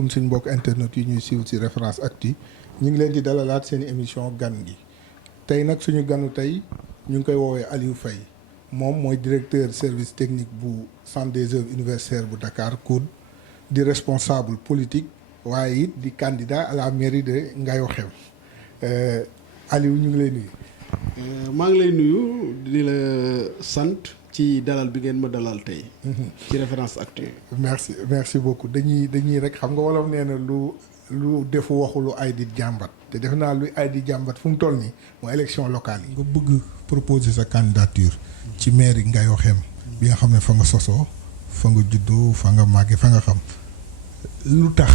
asalaamaaleykum suñu mbokk internet yi ñuy suivre ci Référence Actu ñu ngi leen di dalalaat seen émission gan gi tey nag suñu ganu tey ñu ngi koy woowee Aliou Faye moom mooy directeur service technique bu centre des œuvres universitaires bu Dakar COUD di responsable politique waaye it di candidat à la mairie de Ngayokhem Aliou ñu ngi lay nuyu. maa ngi lay nuyu di la sant ci dalal bi ngeen ma dalal tey. ci Référence Actu. merci beaucoup dañuy rek xam nga wolof nee na lu defu waxu lu ay di jàmbat te defe naa luy ay di jàmbat fu mu toll nii mooy élection locale yi. nga bëgg proposer sa candidature ci mairie Ngayokhem bi nga xam ne fa nga sosoo fa nga juddoo fa nga màggee fa nga xam lu tax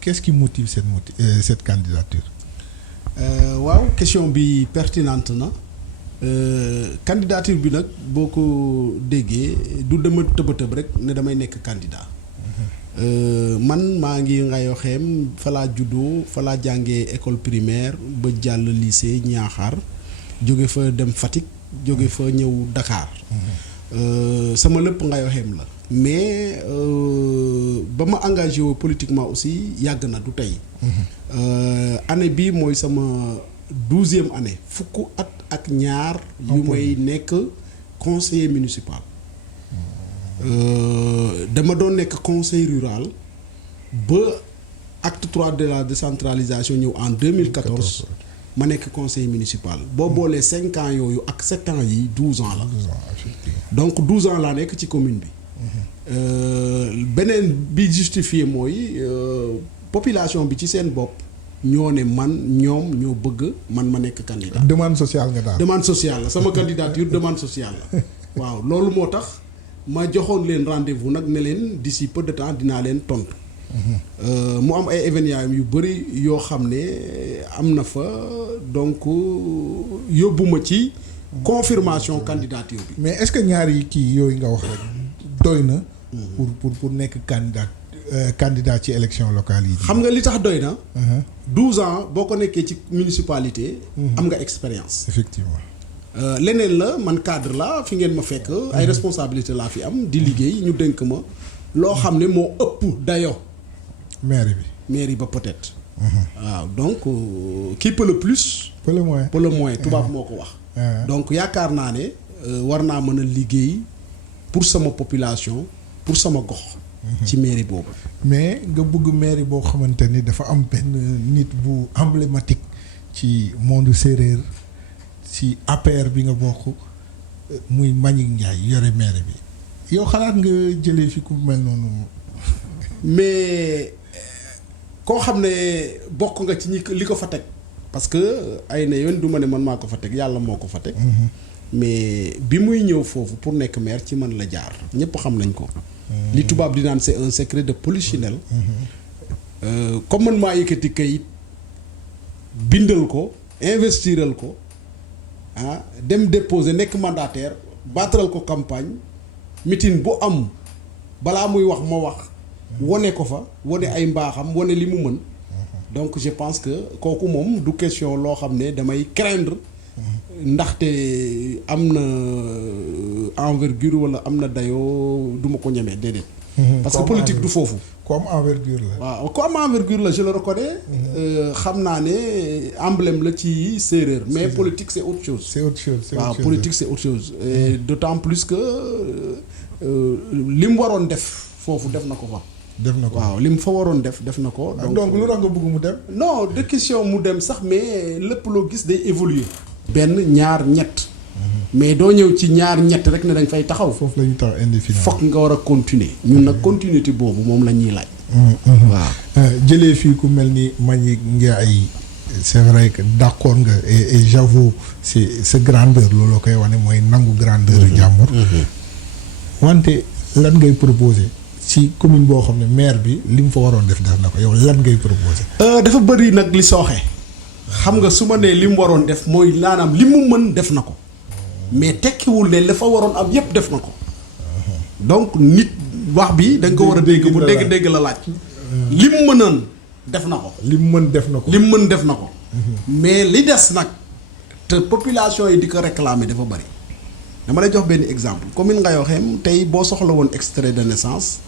qu'est-ce qui motive cette candidature. waaw question bi pertinente na candidature bi nag boo ko déggee du dama tëb rek ne damay nekk candidat. Man maa ngi Ngayokhem fa laa juddoo fa laa jàngee école primaire ba jàll lycée Niakhar jóge fa dem Fatick jóge fa ñëw Dakar. Sama lépp Ngayokhem la. mais ba ma engagé wu politiquement aussi yàgg na du tey. Année bi mooy sama 12e année fukk at ak ñaar yu may nekk conseiller municipal. Dama doon nekk conseil rural ba acte 3 de la décentralisation ñëw en 2014 ma nekk conseil municipal boo boolee 5 ans yooyu ak 7 ans yi 12 ans la. donc 12 ans laa nekk ci commune bi. beneen bi justifié mooy population bi ci seen bopp ñoo ne ñoom ñoo bëgg man ma nekk candidat. demande sociale nga daal. demande sociale la sama candidature demande sociale la waaw loolu moo tax ma joxoon leen rendez-vous nag ne leen d'ici peu de temps dinaa leen tontu. mu am ay événements yu bëri yoo xam ne am na fa donc yóbbuma ci confirmation candidature bi. mais est-ce que ñaari kii yooyu nga wax rek doy na. pour nekk candidat ci élection locale yi. xam nga li tax doy na. 12 ans boo ko nekkee ci municipalité. am nga expérience. effectivement. leneen la man cadre la fi ngeen ma fekk. ay responsabilité laa fi am di liggéey ñu dénk ma loo xam ne moo ëpp dayoo. mairie ba peut-être. waaw donc qui peut le plus. peut le moins tubaab moo ko wax. donc yaakaar naa ne war naa mën a liggéey pour sama population pour sama gox. ci mairie boobu. mais nga bëgg mairie boo xamante ni dafa am benn nit bu emblématique ci monde séeréer ci APR bi nga bokk muy Mbagnick Ndiaye yore mairie bi yow xalaat nga jëlee fi ku mel noonu. mais koo xam ne bokk nga ci li ko fa teg parce que ay na yoon du ma ne man maa ko fa teg yàlla moo ko fa teg. mais bi muy ñëw foofu pour nekk maire ci man la jaar ñëpp xam nañ ko. li tubaab di naan c'est un secret de polichinelle. comme man maa yëkkati kayit bindal ko investiral ko dem déposer nekk mandataire baataral ko campagne meeting bu am balaa muy wax ma wax wone ko fa wone ay mbaaxam wone li mu mën. donc je pense que kooku moom du question loo xam ne damay craindre. ndaxte am na envergure wala am na dayoo du ma ko ñemee déedéet. parce que politique du foofu. ku am envergure la. waaw ku am envergure la je le reconnais. xam naa ne emblème la ci séeréer. mais politique c'est autre chose. waaw politique c'est autre chose. et d'autant plus que li mu waroon def foofu def na ko fa. waaw li mu fa waroon def na ko. donc lu tax nga bëgg mu dem. non de question mu dem sax mais lépp loo gis day évoluer. benn ñaar ñett. mais doo ñëw ci ñaar ñett rek ne dañ fay taxaw. foofu la ñu tax indéfiniment. fokk nga war a continuer. ñun nag continuité boobu moom la ñuy laaj. waaw jëlee fii ku mel ni Mbagnick Ndiaye c'est vrai que d'accord nga et j'avoue c'est sa grandeur looloo koy wane mooy nangu grandeur jàmbur. wante lan ngay proposer ci commune boo xam ne maire bi li mu fa waroon def na ko yow lan ngay proposer. dafa bëri nag li sooxe. xam nga su ma nee li mu waroon def mooy laanaam li mu mën def na ko mais tekkiwul ne la fa waroon am yépp def na ko donc nit wax bi da nga ko war a dégg bu dégg la laaj. li mu mënoon def na ko. li mu mën def na ko. li mu mën def na ko. mais li des nag te population yi di ko réclamer dafa bari. dama lay jox benn exemple commune Ngayokhem tey boo soxla woon extrait de naissance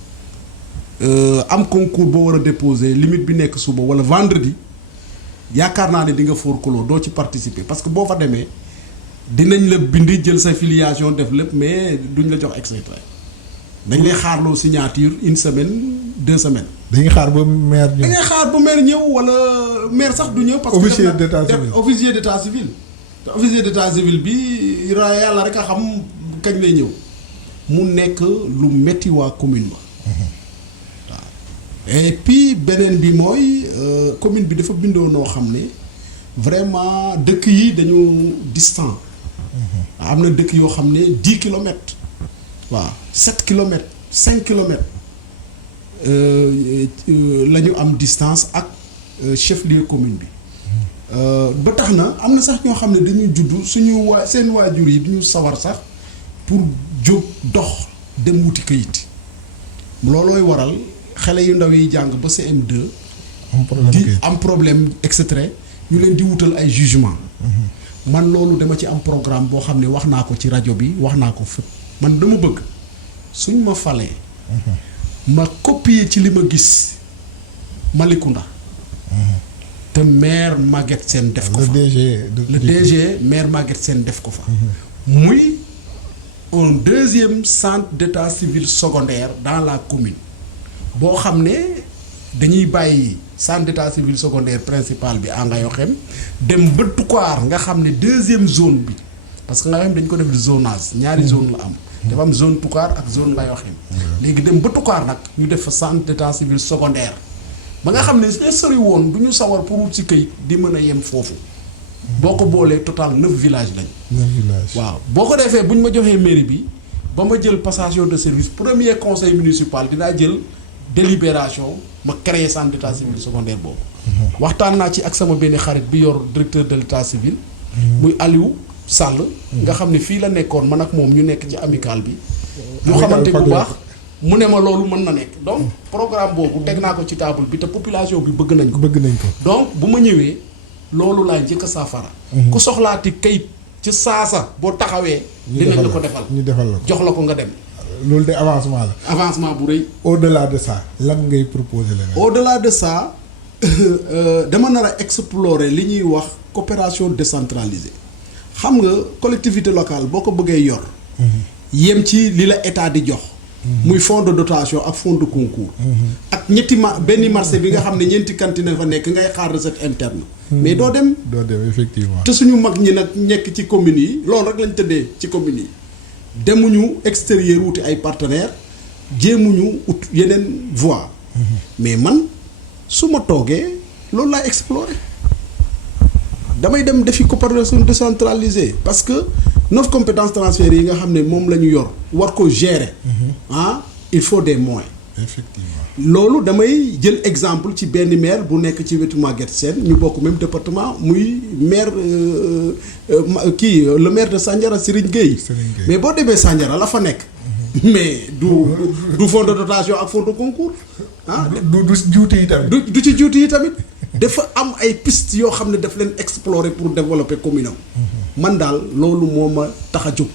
am concours boo war a déposer limite bi nekk suba wala vendredi yaakaar naa ne di nga forclos doo ci participer parce que boo fa demee dinañ la bind jël sa filiation def lépp mais duñ la jox extrait dañ lay xaarloo signature une semaine 2 semaines. dañuy xaar ba maire ñëw. dañuy xaar ba maire ñëw wala maire sax du ñëw. parce que officier d'état civil officier d'état civil. te officier d'état civil bi yàlla rek a xam kañ lay ñëw mu nekk lu metti waa commune ba. waaw et puis beneen bi mooy commune bi dafa bindoo noo xam ne vraiment dëkk yi dañu distant. am na dëkk yoo xam ne 10 kilomètres. waaw 7 kilomètres 5 kilomètres la ñu am distance ak chef-lieu commune bi ba tax na am na sax ñoo xam ne dañuy juddu suñu seen waajur yi duñu sawar sax pour jóg dox dem wuti kayit loolooy waral xale yu ndaw yi jàng ba CM2 di am problème extrait ñu leen di wutal ay jugement man loolu dama ci am programme boo xam ne wax naa ko ci rajo bi wax naa ko fépp man dama bëgg suñ ma falee ma copier ci li ma gis Malicounda te maire Maguette Sène def ko fa le DG maire Maguette Sène def ko fa muy un deuxième centre d'état civil secondaire dans la commune boo xam ne dañuy bàyyi centre d'état civil secondaire principal bi à Ngayokhem dem ba Toucar nga xam ne deuxième zone bi parce que Ngayokhem dañ ko def zonage ñaari zone la am dafa am zone Toucar ak zone Ngayokhem léegi dem ba Toucar nag ñu def fa centre d'état civil secondaire ba nga xam ne su sori woon du ñu sawar pour wut ci këyit di mën a yem foofu boo ko boolee total 9 villages lañ. 9 villages waaw boo ko defee bu ñu ma joxee mairie bi ba ma jël passation de service premier conseil municipal dinaa jël délibération ma créer centre d'état civil secondaire boobu. waxtaan naa ci ak sama benn xarit bi yor directeur de l'état civil. muy Aliou Sall. nga xam ne fii la nekkoon man ak moom ñu nekk ci amical bi. ñu xamante bu baax. mu ne ma loolu mën na nekk donc programme boobu teg naa ko ci table bi te population bi bëgg nañ ko. bëgg nañ ko donc bu ma ñëwee loolu laay njëkk a saafara. ku soxlaati kayit ci saasa boo taxawee. dinañ la ko defal ñu defal la ko jox la ko nga dem. loolu de avancement la. avancement bu rëy. au-delà de ça lan ngay proposer leneen. au-delà de ça dama nar a explorer li ñuy wax coopération décentralisée xam nga collectivité locale boo ko bëggee yor. yem ci li la état di jox. muy fonds de dotation ak fonds de concours. ak ñetti benn marché bi nga xam ne ñeenti cantine fa nekk ngay xaar recette interne. mais doo dem. doo dem effectivement. te suñu mag ñi nag nekk ci communes yi loolu rek lañ tëddee ci communes yi demuñu extérieur wuti ay partenaires jéemuñu ut yeneen voies. mais man su ma toogee loolu laay explorer damay dem defi coopération décentralisée parce que 9 compétences transférées yi nga xam ne moom la ñu yor war ko gérer. Il faut des moyens. effectivement loolu damay jël exemple ci benn maire bu nekk ci wetu Maguette Sène ñu bokk même département muy maire le maire de Sandiara Serigne Gueye. mais boo demee Sandiara la fa nekk. mais du fonds de dotation ak fonds de concours du juuti yi tamit. du ci juuti yi tamit. dafa am ay pistes yoo xam ne daf leen explorer pour développer commune am. man daal loolu moo ma tax a jóg.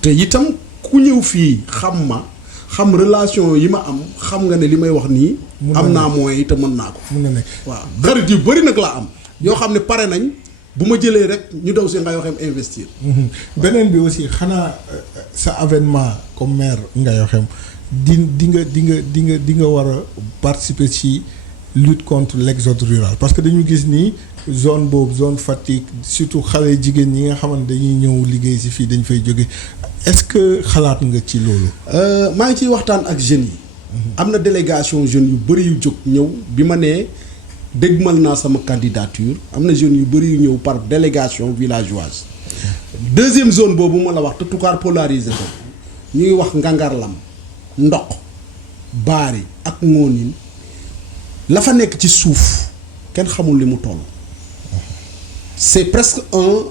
te itam ku ñëw fii xam relation yi ma am xam nga ne li may wax nii. am naa moyens te mën naa ko. mun na nekk waaw xarit yu bëri nag laa am. yoo xam ne pare nañ bu ma jëlee rek ñu daw si Ngayokhem investir. beneen bi aussi xanaa sa avènement comme maire Ngayokhem di nga war a participer ci lutte contre l'exode rural parce que dañu gis ni zone boobu zone Fatick surtout xale jigéen ñi nga xamante dañuy ñëw liggéey si fii dañ fay jóge est-ce que xalaat nga ci loolu. maa ngi ciy waxtaan ak jeunes yi. am na délégation jeunes yu bëri yu jóg ñëw bi ma nee dégmal naa sama candidature am na jeunes yu bëri yu ñëw par délégation villageoise. deuxième zone boobu ma la wax te Toucar polarisé ko ñuy wax Ngangarlam Ndox Baari ak Ngoonin la fa nekk ci suuf kenn xamul li mu toll. c'est presque un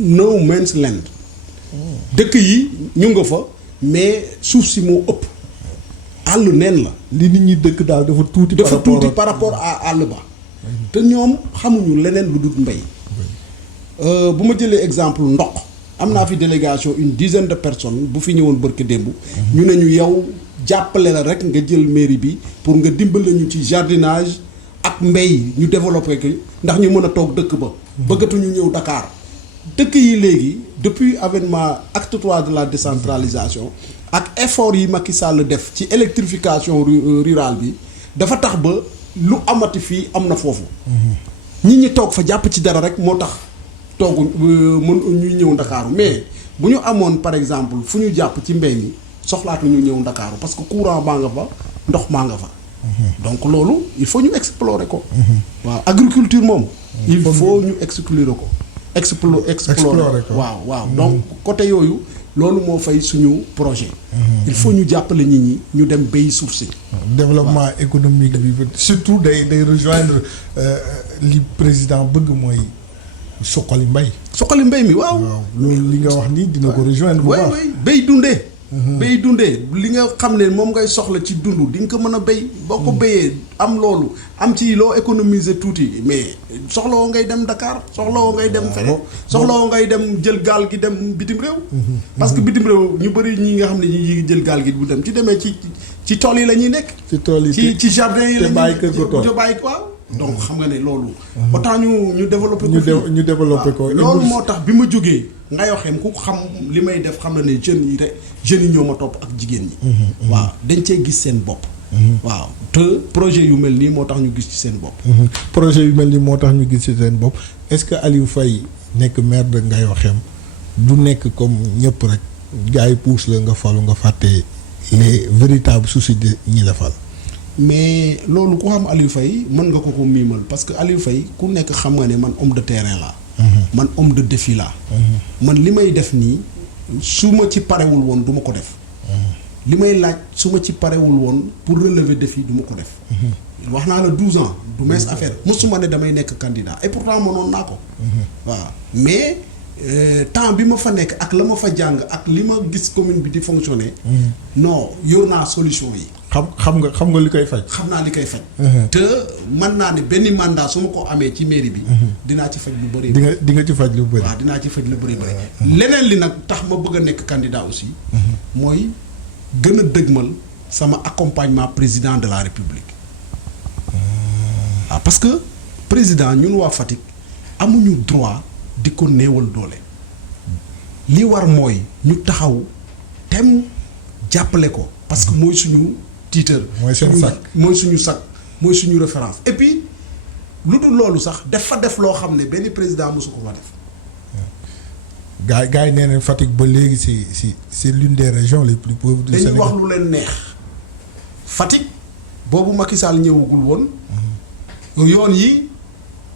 no man's land. dëkk yi ñu nga fa mais suuf si moo ëpp àll neen la. li nit ñi dëkk daal dafa tuuti. par rapport à àll ba. te ñoom xamuñu leneen lu dul mbay. bu ma jëlee exemple ndox am naa fi délégation une dizaine de personnes bu fi ñëwoon bërki démb. ñu ne ñu yow jàppale la rek nga jël mairie bi pour nga dimbali ñu ci jardinage ak mbéy ñu développé ko ndax ñu mën a toog dëkk ba. bëggatuñu ñëw Dakar. dëkk yi léegi depuis avènement acte 3 de la décentralisation ak effort yi Macky Sall def ci électrification rurale bi dafa tax ba lu amati fii am na foofu. nit ñi toog fa jàpp ci dara rek moo tax toogu mën ñuy ñëw Ndakaaru mais bu ñu amoon par exemple fu ñu jàpp ci mbéy mi soxlaatu ñu ñëw Ndakaaru parce que courant baa nga fa ndox maa nga fa. donc loolu il faut ñu explorer ko. waaw agriculture moom. il faut ñu exclure ko. explorer ko waaw donc côté yooyu loolu moo fay suñu projet. il faut ñu jàppale nit ñi ñu dem béy suuf si. développement économique bi surtout day rejoindre li président bëgg mooy suqali mbay. suqali mbay mi waaw. loolu li nga wax ni dina ko rejoindre. bu baax béy dundee. béy dundee li nga xam ne moom ngay soxla ci dund di nga ko mën a béy. boo ko béyee am loolu am ci loo économiser tuuti mais soxlawoo ngay dem Dakar soxlawoo ngay dem feneen. soxlawoo ngay dem jël gaal gi dem bitim réew. parce que bitim réew ñu bëri ñi nga xam ne ñi jël gaal gi bu dem ci demee ci tool yi la ñuy nekk. ci tool yi ci jardin yi la ñuy te bàyyi ko waaw. donc xam nga ne loolu. autant ñu développé ko ñu développé ko. loolu moo tax bi ma jógee ngay waxee ku xam li may def xam na ne jeunes yi rek jeunes yi ñoo ma topp ak jigéen ñi. waaw dañ cee gis seen bopp. waaw te projet yu mel nii moo tax ñu gis ci seen bopp. projet yu mel nii moo tax ñu gis ci seen bopp est-ce que Aliou Faye nekk maire de Ngayokhème du nekk comme ñëpp rek gars yi pousse la nga falu nga fàtte les véritables soucis de ñi la fal. mais loolu ku xam Aliou Faye mën nga ko miimal parce que Aliou Faye ku nekk xam nga ne man homme de terrain laa. man homme de défi laa. man li may def nii su ma ci parewul woon du ma ko def. li may laaj su ma ci parewul woon pour relever défi du ma ko def. wax naa la 12 ans du mees affaire mosuma ne damay nekk candidat et pourtant mënoon naa ko. waaw mais temps bi ma fa nekk ak la ma fa jàng ak li ma gis commune bi di fonctionner. non yor naa solution yi. xam nga li koy faj. xam naa li koy faj. te mën naa ne benn mandat su ma ko amee ci mairie bi. dinaa ci faj lu bëri. di nga ci faj lu bëri. waaw dinaa ci faj lu bëri. leneen li nag tax ma bëgg a nekk candidat aussi. mooy gën a dëgmal sama accompagnement président de la république. waaw parce que président ñun waa Fatick amuñu droit di ko néewal doole. li war mooy ñu taxaw tem jàppale ko parce que mooy suñu tiitar. mooy seen sac mooy suñu sac mooy suñu référence et puis lu dul loolu sax def loo xam ne benn président mosu ko fa def. gars yi nee nañ Fatick ba léegi c'est l'une des régions les plus pauvres du Sénégal. dañuy wax lu leen neex Fatick boobu Macky Sall ñëwagul woon. yoon yi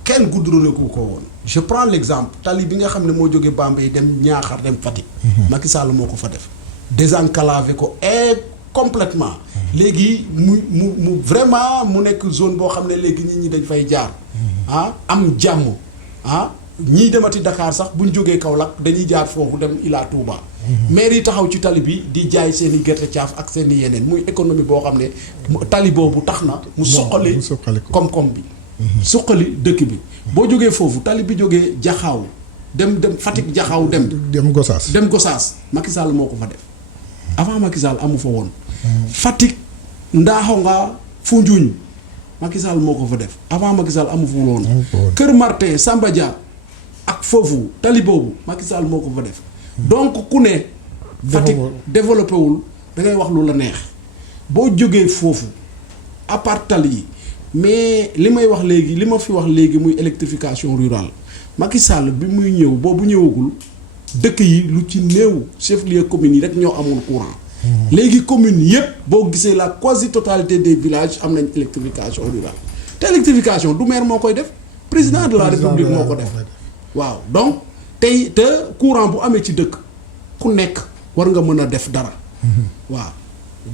kenn goudronné ko woon. je prends l'exemple tali bi nga xam ne moo jógee Bambey dem Niakhar dem Fatick. Macky Sall moo ko fa def. désenclavé ko complètement léegi mu vraiment mu nekk zone boo xam ne léegi nit ñi dañ fay jaar. am jàmm ñii demati Dakar sax buñ jógee Kaolack dañuy jaar foofu dem Ila Touba. maire yi taxaw ci tali bi di jaay seen i gerte caaf ak seen i yeneen muy économie boo xam ne tali boobu tax na mu soqali koom-koom bi. suqali dëkk bi boo jógee foofu tali bi jógee Jaxaaw dem Fatick Jaxaaw dem Gosaas Macky Sall moo ko fa def avant Macky Sall amu fa woon. Fatick Ndaxonga Foundiougne Macky Sall moo ko fa def avant Macky Sall amu fa woon. Kër Martin Samba Dia ak foofu tali boobu Macky Sall moo ko fa def. donc ku ne. Fatick développé wul da ngay wax lu la neex boo jógee foofu à part tali yi mais li may wax léegi li ma fi wax léegi muy électrification rurale Macky Sall bi muy ñëw boobu ñëwagul dëkk yi lu ci néew chef-lieu communes yi rek ñoo amoon courant. léegi communes yépp boo gisee la quasi totalité des villages am nañ électrification rurale te électrification du maire moo koy def président de la république moo ko def waaw donc tey te courant bu amee ci dëkk ku nekk war nga mën a def dara waaw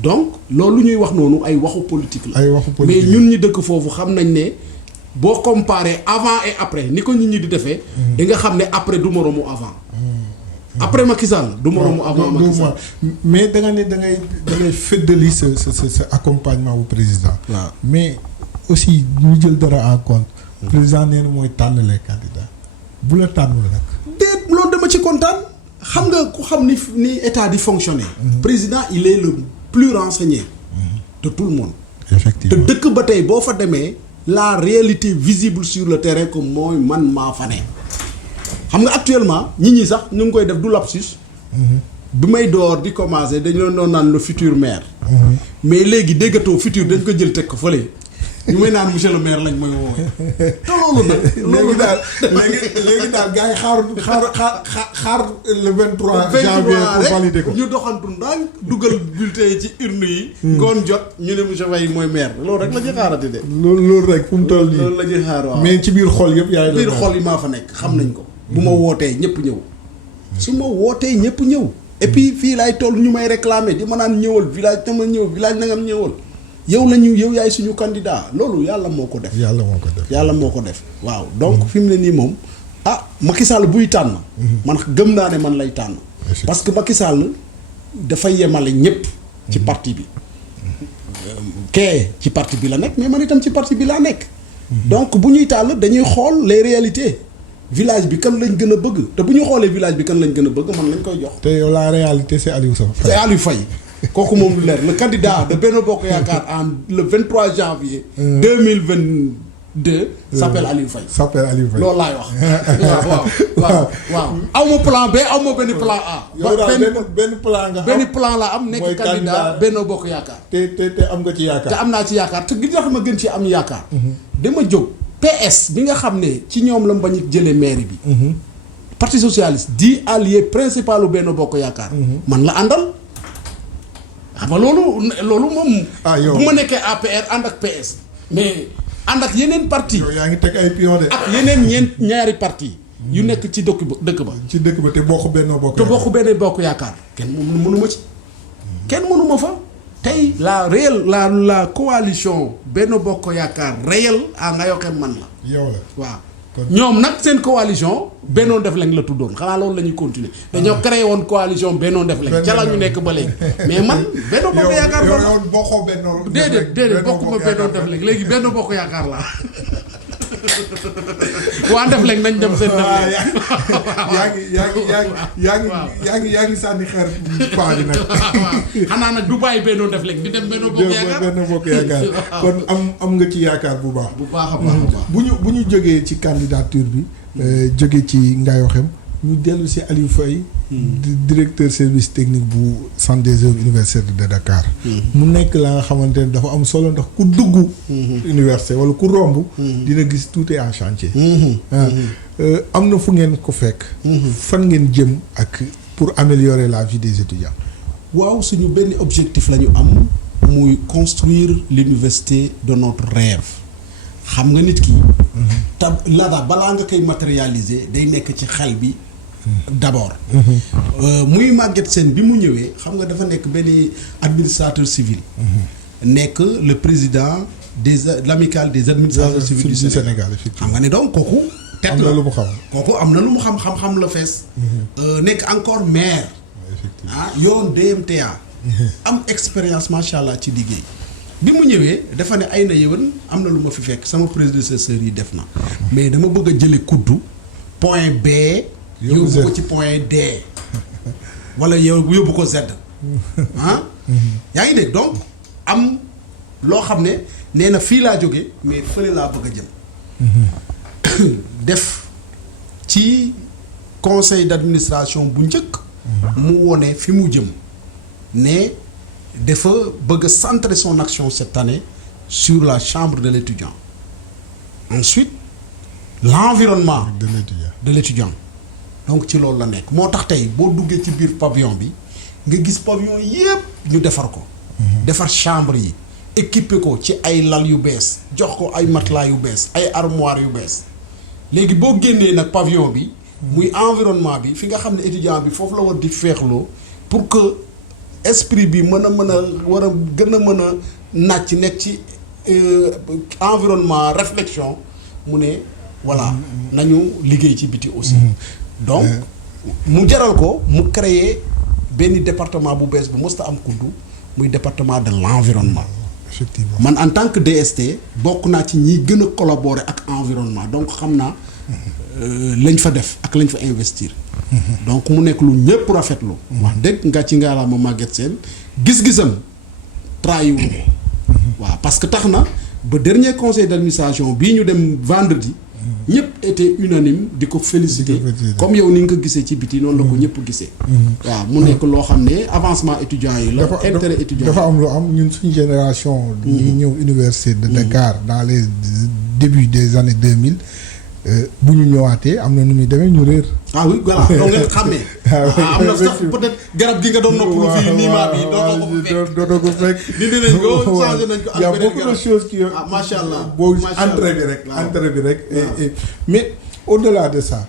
donc loolu ñuy wax noonu ay waxu politique la mais ñun ñi dëkk foofu xam nañ ne boo comparer avant et après ni ko nit ñi di defee di nga xam ne après du moroomu avant après Macky Sall du moroomu avant Macky Sall mais da ngay feddali sa accompagnement bu président mais aussi ñu jël dara en compte président nee na mooy tànn les candidats bu la tànnul nag déet loolu dama ci kontaan xam nga ku xam ni état di fonctionner président il est le plus renseigné de tout le monde. effectivement te dëkk ba tey boo fa demee la réalité visible sur le terrain que mooy man maa fa ne. xam nga actuellement ñi sax ñu ngi koy def du lapsus. bi may door di commencer dañu doon naan le futur maire. mais léegi déggatoo futur dañ ko jël teg ko fële. ñu may naan monsieur le maire lañ may woowee. te loolu nag. léegi daal léegi daal gars yi xaar le 23 janvier pour valider ko. ñu doxantu ndànk dugal bulletin yi ci urne yi. ngoon jot ñu ne monsieur Faye mooy maire loolu rek la ñuy xaarati de. loolu rek fu mu toll nii. loolu la ñuy xaar waaw. mais ci biir xol yëpp yaay biir xol yi maa fa nekk xam nañ ko. bu ma wootee ñëpp ñëw. su ma wootee ñëpp ñëw. et puis fii laay toll ñu may réclamer di ma naan ñëwal village dama ñëw village nangam ñëwal. yow yaay suñu candidat loolu yàlla moo ko def. yàlla moo ko def. waaw donc fi mu ne nii moom Macky Sall buy tànn. man gëm naa ne man lay tànn. parce que Macky Sall dafay yemale ñëpp. ci parti bi. kee ci parti bi la nekk mais man itam ci parti bi laa nekk. donc bu ñuy tànn dañuy xool les réalités. village bi kan lañ gën a bëgg te bu ñu xoolee village bi kan lañ gën a bëgg man lañ koy jox. te yow la réalité c'est Aliou Faye. c'est Aliou Faye kooku moom lu leer le candidat de Benno Bokk Yaakaar en le 23 janvier. 2022. s'appelle Aliou Faye. loolu laay wax. waaw. aw ma plan B aw ma benn plan A. yow daal benn plan nga am benn plan la am nekk candidat Benno Bokk Yaakaar. te am nga ci yaakaar. te am naa ci yaakaar te gi tax ma gën ci am yaakaar. dama jóg. PS bi nga xam ne ci ñoom la Mbagnick jëlee mairie bi. parti socialiste di allié principal u Benno Bokk Yaakaar. man la àndal. xam nga loolu moom. bu ma nekkee APR ànd ak PS. mais ànd ak yeneen parti yow yaa ngi teg ay pion de. ak yeneen ñaari parti yu nekk ci dëkk ba. ci dëkk ba te bokk Benno Bokk Yaakaar. te bokk Benno Bokk Yaakaar. kenn mënuma ci. kenn mënuma fa. tey la coalition Benno Bokk Yaakaar réel à Ngayokhem man la. yow la waaw. ñoom nag seen coalition Benno Ndefleng la tuddoon xanaa loolu la ñuy continuer. dañoo créé woon coalition Benno Ndefleng ca la ñu nekk ba léegi. mais man Benno Bokk Yaakaar la yow bokkoo Benno. déedéet bokkuma Benno Ndefleng léegi Benno Bokk Yaakaar la waa Ndefleng nañ dem seen yaa ngi sànni xeer paa bi nag. xanaa nag du bàyyi Benno Ndefleng di dem Benno Bokk Yaakaar. kon am nga ci yaakaar bu baax. bu baax a baax bu ñu jógee ci candidature bi. jóge ci Ngayokhem ñu dellu si Aliou Faye. directeur service technique bu centre des œuvres universitaires de Dakar. mu nekk la nga xamante ne dafa am solo ndax ku dugg. université wala ku romb. dina gis tout est en chantier. am na fu ngeen ko fekk. fan ngeen jëm ak pour améliorer la vie des étudiants. waaw suñu benn objectif la ñu am muy construire l'université de notre rêve xam nga nit ki. lada balaa nga koy matérialiser day nekk ci xel bi. d'abord. muy Maguette Sène bi mu ñëwee xam nga dafa nekk benn administrateur civil. nekk le président de l'amicale des administrateurs civils du Sénégal xam nga ne donc kooku. am na lu mu xam kooku am na lu mu xam la fees. nekk encore maire. yoroon DMTA. am expérience macha allah ci liggéey. bi mu ñëwee dafa ne ay na yëwan am na lu ma fi fekk sama prédécesseur yi def na. mais dama bëgg a jële kuddu point B. yóbbu ko ci point D. wala yóbbu ko Z. yaa ngi dégg donc am loo xam ne nee na fii laa jóge mais fële laa bëgg a jëm. def ci conseil d'administration bu njëkk. mu wone fi mu jëm. ne dafa bëgg a centrer son action cette année sur la chambre de l'étudiant. ensuite l'environnement de l'étudiant. donc ci loolu la nekk moo tax tey boo duggee ci biir pavillon bi nga gis pavillon yépp ñu defar ko. defar chambre yi équiper ko ci ay lal yu bees jox ko ay matelas yu bees ay armoires yu bees léegi boo génnee nag pavillon bi. muy environnement bi fi nga xam ne étudiant bi foofu la war di feexloo pour que esprit bi war a gën a mën a nàcc nekk ci environnement réflexion mu ne voilà nañu liggéey ci biti aussi. donc mu jaral ko mu créer benn département bu bees bu mësta am kuddu muy département de l'environnement. effectivement man en tant que DST bokk naa ci ñi gën a collaborer ak environnement donc xam naa lañ fa def ak lañ fa investir. donc mu nekk lu ñëpp rafetlu. wax dëgg nga ci ngaalaama Maguette Sène gis-gisam trahir ko waaw parce que tax na ba dernier conseil d'administration bii ñu dem vendredi ñëpp était unanime di ko féliciter comme yow ni nga ko gisee ci biti noonu la ko ñëpp gisee waaw mu nekk loo xam ne avancement étudiants yi la intérêt étudiants dafa am lu am ñun suñu génération ñi ñëw université de Dakar dans les débuts des années 2000 bu ñu ñëwaatee am na nu muy demee ñu réer. ah oui voilà donc ngeen xàmmee. am na sax peut-être garab gi nga doon noppalu fii niimaa bi dootoo ko fekk. dindi nañ ko changé nañ ko. y a beaucoup de choses qui macha allah boo entrée bi rek mais au-delà de ça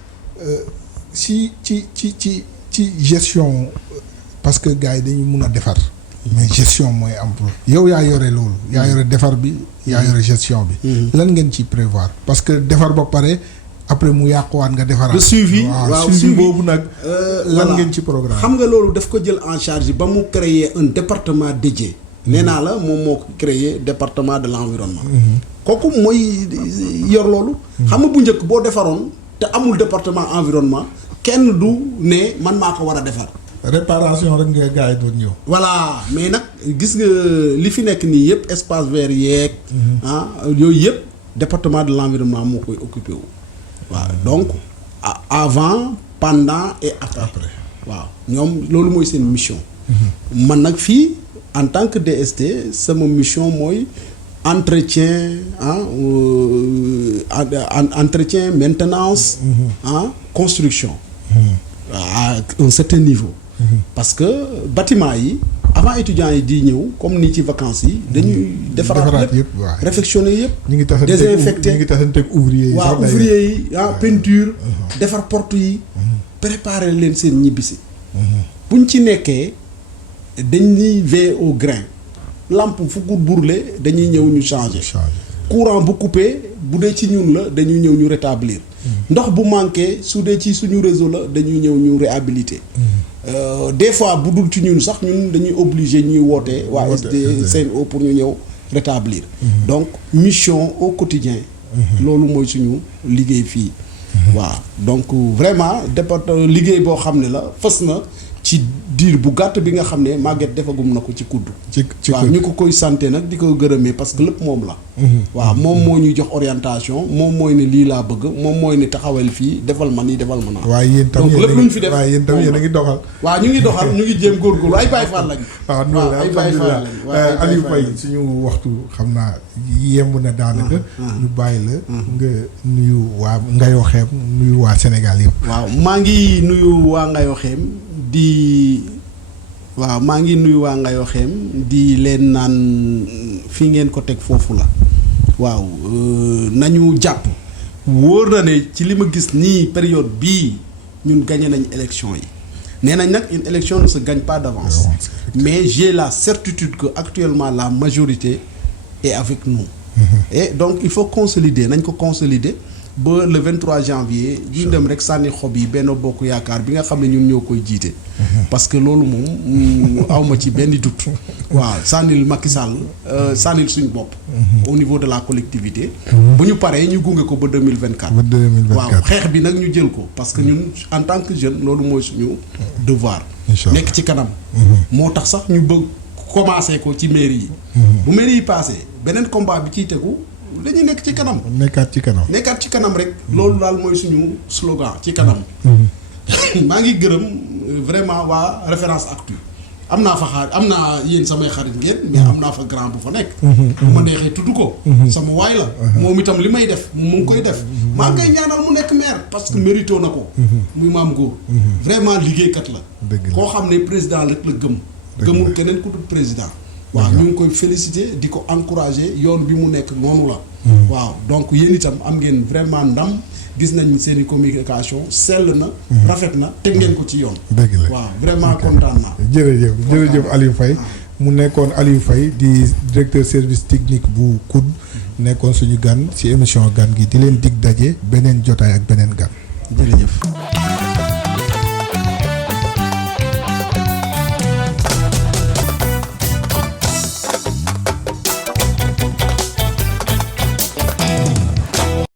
ci gestion parce que gars yi dañu mun a defar. mais gestion mooy am pour yow yaa yore loolu yaa yore defar bi yaa yore gestion bi lan ngeen ci prévoir parce que defar ba pare après mu yàquwaat nga defaraat le suivi waaw suivi boobu nag lan ngeen ci programme xam nga loolu daf ko jël en charge ba mu créer un département dédié nee naa la moom moo ko créer département de l'environnement kooku mooy yor loolu xam nga bu njëkk boo defaroon te amul département environnement kenn du ne man maa ko war a defar réparation rek nga gars yi doon ñëw. voilà mais nag gis nga li fi nekk nii yëpp espace vert yeeg. yooyu yëpp département de l'environnement moo koy occupé wu. waaw donc avant pendant et après. waaw ñoom loolu mooy seen mission. man nag fii en tant que DST sama mission mooy entretien entretien maintenance. construction. à un certain niveau. parce que bâtiment yi avant étudiants yi di ñëw comme ni ci vacances yi dañuy defaraat yëpp réfectionner yëpp ñu ngi désinfecter ñu ngi tasanteeg ouvrier yi waaw ouvrier yi peinture defar porte yi préparer leen seen ñibbisi buñ ci nekkee dañuy veiller au grain lampe fu ko brûler dañuy ñëw ñu changer courant bu coupé bu dee ci ñun la dañuy ñëw ñu rétablir ndox bu manqué su dee ci suñu réseau la dañuy ñëw ñu réhabiliter des fois bu dul ci ñun sax ñun dañuy obligé ñuy wootee waa SDCNO pour ñu ñëw rétablir donc mission au quotidien loolu mooy suñu liggéey fii waaw donc vraiment département liggéey boo xam ne la fës na ci diir bu gàtt bi nga xam ne Maguette defagum na ko ci kudd waaw ñu ko koy santé nag di ko gërëmee parce que lépp moom la waaw moom moo ñuy jox orientation moom mooy ne lii laa bëgg moom mooy ne taxawal fii defal ma nii defal ma naa waaye yéen tam donc lépp lu ñu fi def waaye yéen tam yéen a ngi doxal waaw ñu ngi doxal ñu ngi jéem góorgóorlu ay Baye Fall lañ waaw ay Baye Fall lañ Aliou Faye suñu waxtu xam naa yemb na daanaka ñu bàyyi la nga nuyu waa Ngayoxeem nuyu waa Sénégal yëpp waaw maa ngi nuyu waa Ngayoxeem maa ngi nuyu waa Ngayoxeem di leen naan fi ngeen ko teg foofu la waaw nañu jàpp wóor na ne ci li ma gis nii période bii ñun gagné nañ élection yi nee nañ nag une élection ne se gagne pas d'avance mais j'ai la certitude que actuellement la majorité est avec nous et donc il faut consolider nañ ko consolider ba le 23 janvier ñu dem rek sànni xob yi Benno Bokk Yaakaar bi nga xam ne ñun ñoo koy jiite parce que loolu moom awma ci benn doute waaw sànnil Macky Sall sànnil suñu bopp au niveau de la collectivité bu ñu paree ñu gunge ko ba 2024 waaw xeex bi nag ñu jël ko parce que ñun en tant que jeune loolu mooy suñu devoir nekk ci kanam moo tax sax ñu bëgg commencé ko ci mairie yi bu mairie yi passé beneen combat bi ciy tegu dañuy nekk ci kanam nekkaat ci kanam rek loolu daal mooy suñu slogan ci kanam maa ngi gërëm vraiment waa référence actu am naa fa am naa yéen samay xarit ngeen mais am naa fa grand bu fa nekk bu ma neexee tudd ko sama waay la moom itam li may def mu ngi koy def maa ngi koy ñaanal mu nekk maire parce que mérito na ko muy maam góor vraiment liggéeykat la koo xam ne président rek la gëmul keneen ku dul président waaw ñu ngi koy féliciter di ko encourager yoon bi mu nekk noonu la waaw donc yéen itam am ngeen vraiment ndam gis nañ seeni communication sell na rafet na teg ngeen ko ci yoon dëgg la waaw vraiment kontaan naa jërëjëf Aliou Faye mu nekkoon Aliou Faye di directeur service technique bu COUD nekkoon suñu gan ci émission gan gi di leen dig daje beneen jotaay ak beneen gan jërëjëf